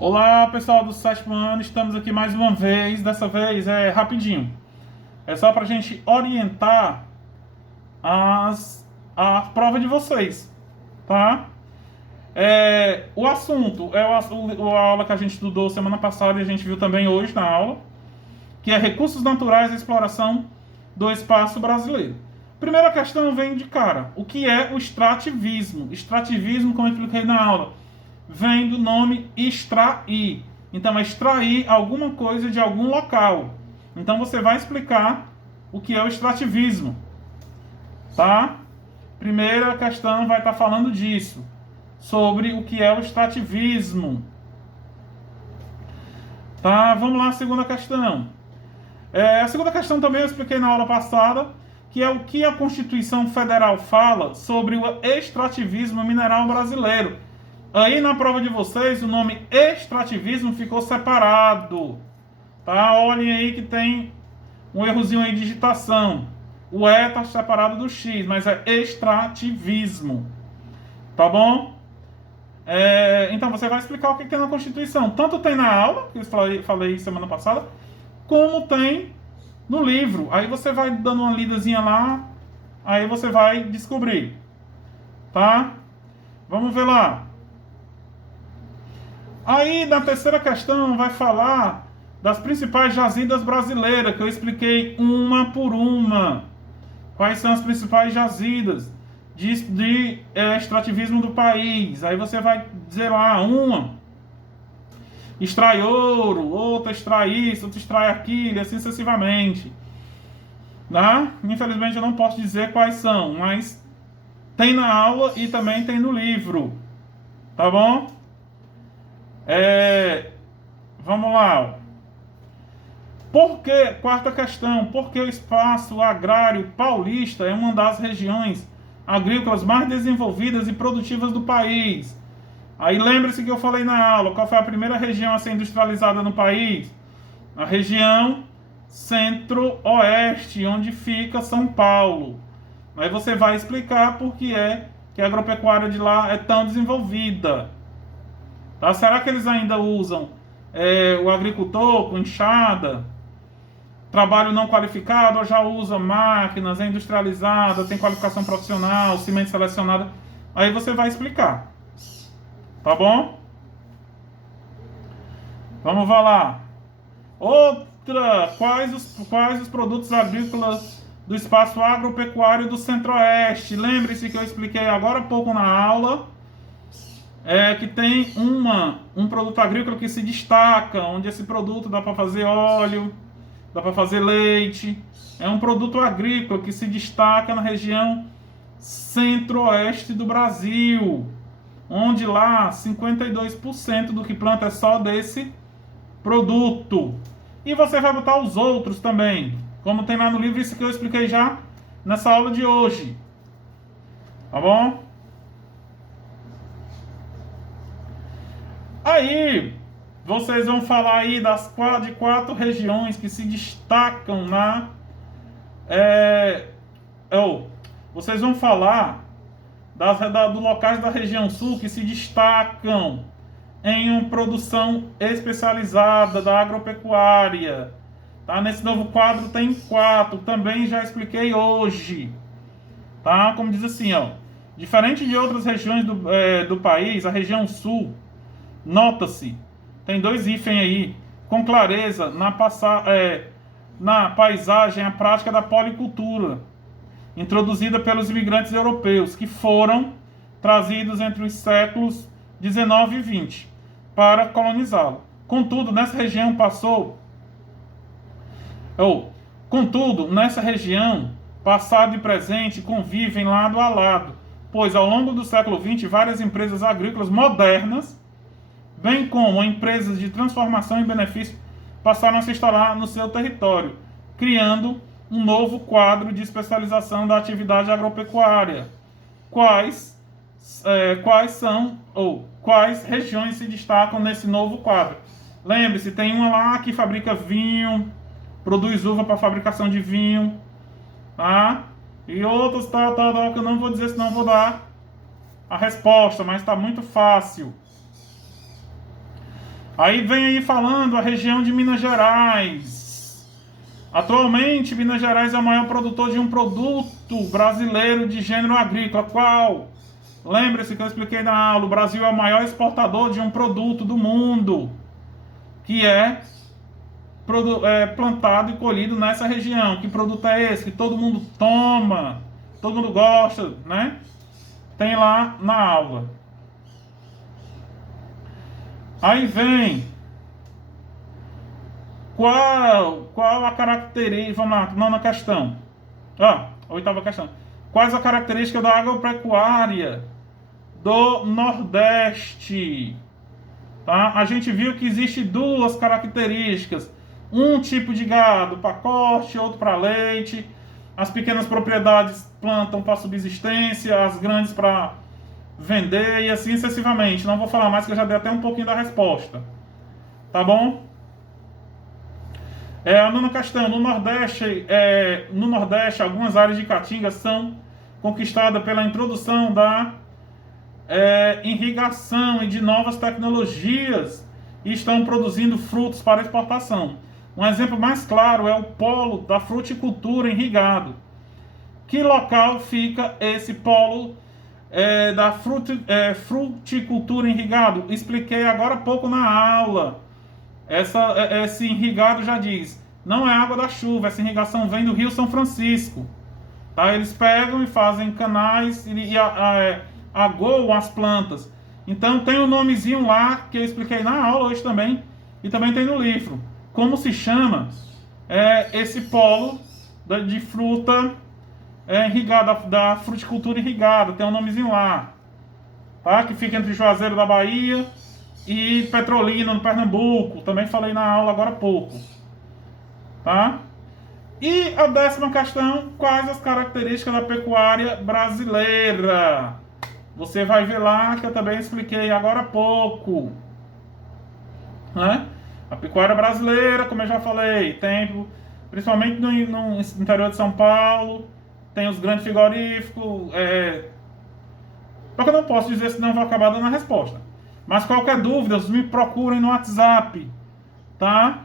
Olá, pessoal do sétimo ano, estamos aqui mais uma vez. Dessa vez é rapidinho. É só para a gente orientar a prova de vocês, tá? O assunto é a aula que a gente estudou semana passada e a gente viu também hoje na aula, que é recursos naturais e exploração do espaço brasileiro. Primeira questão vem de cara. O que é o extrativismo? Extrativismo, como eu expliquei na aula, vem do nome extrair. Então, é extrair alguma coisa de algum local. Então, você vai explicar o que é o extrativismo, tá? Primeira questão vai estar falando disso, sobre o que é o extrativismo. Tá? Vamos lá, segunda questão. A segunda questão também eu expliquei na aula passada, que é o que a Constituição Federal fala sobre o extrativismo mineral brasileiro. Aí na prova de vocês, o nome extrativismo ficou separado. Tá? Olhem aí que tem um errozinho aí de digitação. O E está separado do X, mas é extrativismo. Tá bom? Então você vai explicar o que tem na Constituição. Tanto tem na aula, que eu falei semana passada, como tem no livro. Aí você vai dando uma lidazinha lá, aí você vai descobrir. Tá? Vamos ver lá. Aí, na terceira questão, vai falar das principais jazidas brasileiras, que eu expliquei uma por uma. Quais são as principais jazidas de extrativismo do país? Aí você vai dizer lá, uma extrai ouro, outra extrai isso, outra extrai aquilo, e assim sucessivamente. Né? Infelizmente eu não posso dizer quais são, mas tem na aula e também tem no livro. Tá bom? Vamos lá. Quarta questão, por que o espaço agrário paulista é uma das regiões agrícolas mais desenvolvidas e produtivas do país? Aí lembre-se que eu falei na aula, qual foi a primeira região a ser industrializada no país? A região centro-oeste, onde fica São Paulo. Aí você vai explicar por que é que a agropecuária de lá é tão desenvolvida. Tá? Será que eles ainda usam o agricultor com enxada? Trabalho não qualificado ou já usa máquinas, é industrializada, tem qualificação profissional, cimento selecionado? Aí você vai explicar. Tá bom? Vamos lá. Outra, quais os produtos agrícolas do espaço agropecuário do Centro-Oeste? Lembre-se que eu expliquei agora há pouco na aula, que tem um produto agrícola que se destaca, onde esse produto dá para fazer óleo, dá para fazer leite. É um produto agrícola que se destaca na região centro-oeste do Brasil, onde lá 52% do que planta é só desse produto. E você vai botar os outros também, como tem lá no livro, isso que eu expliquei já nessa aula de hoje. Tá bom? Aí, vocês vão falar aí de quatro regiões que se destacam vocês vão falar dos locais da região sul que se destacam em uma produção especializada da agropecuária. Tá? Nesse novo quadro tem quatro, também já expliquei hoje. Tá? Como diz assim, ó, diferente de outras regiões do país, a região sul, nota-se, tem dois hífen aí, com clareza, na paisagem, a prática da policultura, introduzida pelos imigrantes europeus, que foram trazidos entre os séculos 19 e 20 para colonizá-lo. Contudo, nessa região passado e presente convivem lado a lado, pois ao longo do século XX, várias empresas agrícolas modernas, bem como empresas de transformação e benefício, passaram a se instalar no seu território, criando um novo quadro de especialização da atividade agropecuária. Quais regiões se destacam nesse novo quadro? Lembre-se, tem uma lá que fabrica vinho, produz uva para fabricação de vinho, tá? E outros que eu não vou dizer, senão vou dar a resposta, mas está muito fácil. Aí vem aí falando a região de Minas Gerais. Atualmente, Minas Gerais é o maior produtor de um produto brasileiro de gênero agrícola. Qual? Lembre-se que eu expliquei na aula, o Brasil é o maior exportador de um produto do mundo, que é plantado e colhido nessa região. Que produto é esse? Que todo mundo toma, todo mundo gosta, né? Tem lá na aula. Aí vem qual a característica, vamos lá, nona questão. Oitava questão. Quais a característica da agropecuária do Nordeste? Tá? A gente viu que existe duas características. Um tipo de gado para corte, outro para leite. As pequenas propriedades plantam para subsistência, as grandes para vender e assim sucessivamente. Não vou falar mais que eu já dei até um pouquinho da resposta. Tá bom? A nona questão. No Nordeste, algumas áreas de caatinga são conquistadas pela introdução da irrigação e de novas tecnologias e estão produzindo frutos para exportação. Um exemplo mais claro é o polo da fruticultura irrigado. Que local fica esse polo da fruticultura irrigado? Expliquei agora há pouco na aula. Esse irrigado já diz, não é água da chuva, essa irrigação vem do Rio São Francisco. Tá? Eles pegam e fazem canais e aguam as plantas. Então tem um nomezinho lá que eu expliquei na aula hoje também, e também tem no livro. Como se chama esse polo de fruta irrigada, da fruticultura irrigada, tem um nomezinho lá, tá? Que fica entre Juazeiro da Bahia e Petrolina, no Pernambuco. Também falei na aula agora há pouco. Tá? E a 10ª questão, quais as características da pecuária brasileira? Você vai ver lá que eu também expliquei agora há pouco. Né? A pecuária brasileira, como eu já falei, tem, principalmente no interior de São Paulo, tem os grandes frigoríficos. Só que eu não posso dizer, senão eu vou acabar dando a resposta. Mas qualquer dúvida, me procurem no WhatsApp. Tá?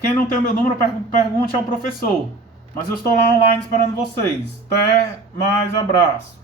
Quem não tem o meu número, pergunte ao professor. Mas eu estou lá online esperando vocês. Até mais, abraço.